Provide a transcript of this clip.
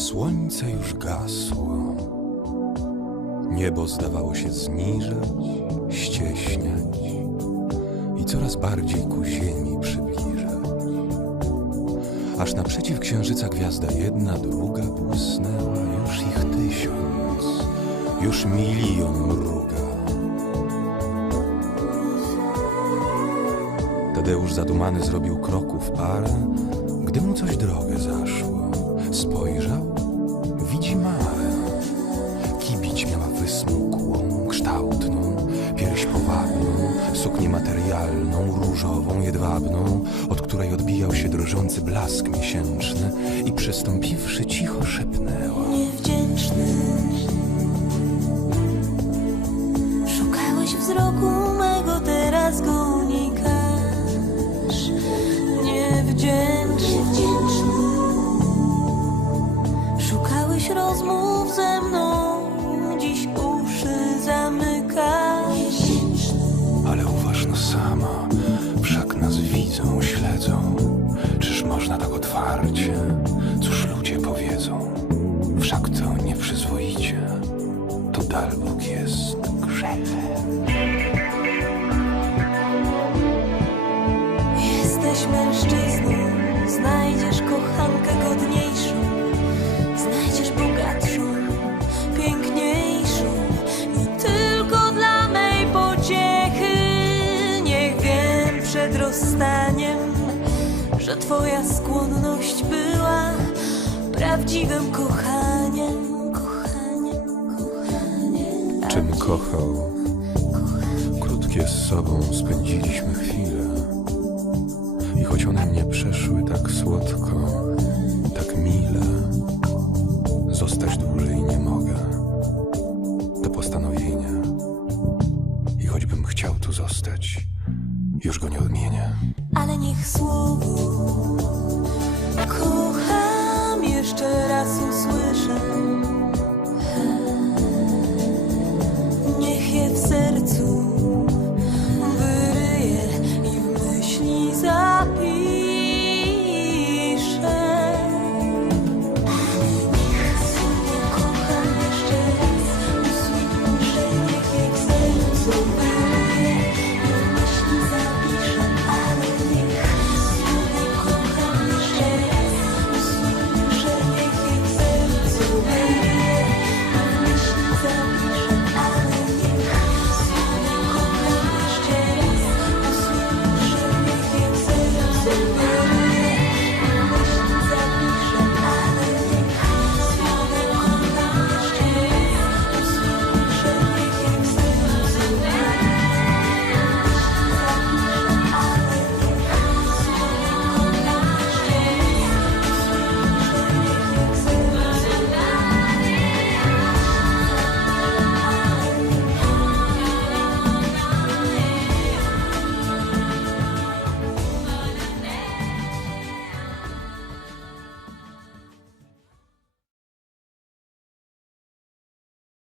Słońce już gasło. Niebo zdawało się zniżać, ścieśniać i coraz bardziej ku ziemi przybliżać. Aż naprzeciw księżyca gwiazda jedna, druga błysnęła, już ich tysiąc, już milion mruga. Tadeusz zadumany zrobił kroków parę, gdy mu coś drogę zaszło. Spojrzał, suknię materialną, różową, jedwabną, od której odbijał się drżący blask miesięczny i przystąpiwszy cicho szepnęła. niewdzięczny. Szukałeś wzroku mego, teraz go unikasz. Niewdzięczny. Nas widzą, śledzą. Czyż można tak otwarcie? Cóż ludzie powiedzą? Wszak to nieprzyzwoicie. To Dalbóg jest grzechem. Jesteś mężczyzną, znajdziesz przed rozstaniem, że twoja skłonność była prawdziwym kochaniem, kochaniem, kochaniem. Czym kochał, krótkie z sobą spędziliśmy chwile. I choć one mnie przeszły tak słodko, tak mile, zostać dłużej nie mogę. To postanowienie. I choćbym chciał tu zostać, już go nie odmienię. ale niech słowo kocham jeszcze raz usłyszę. Niech je w sercu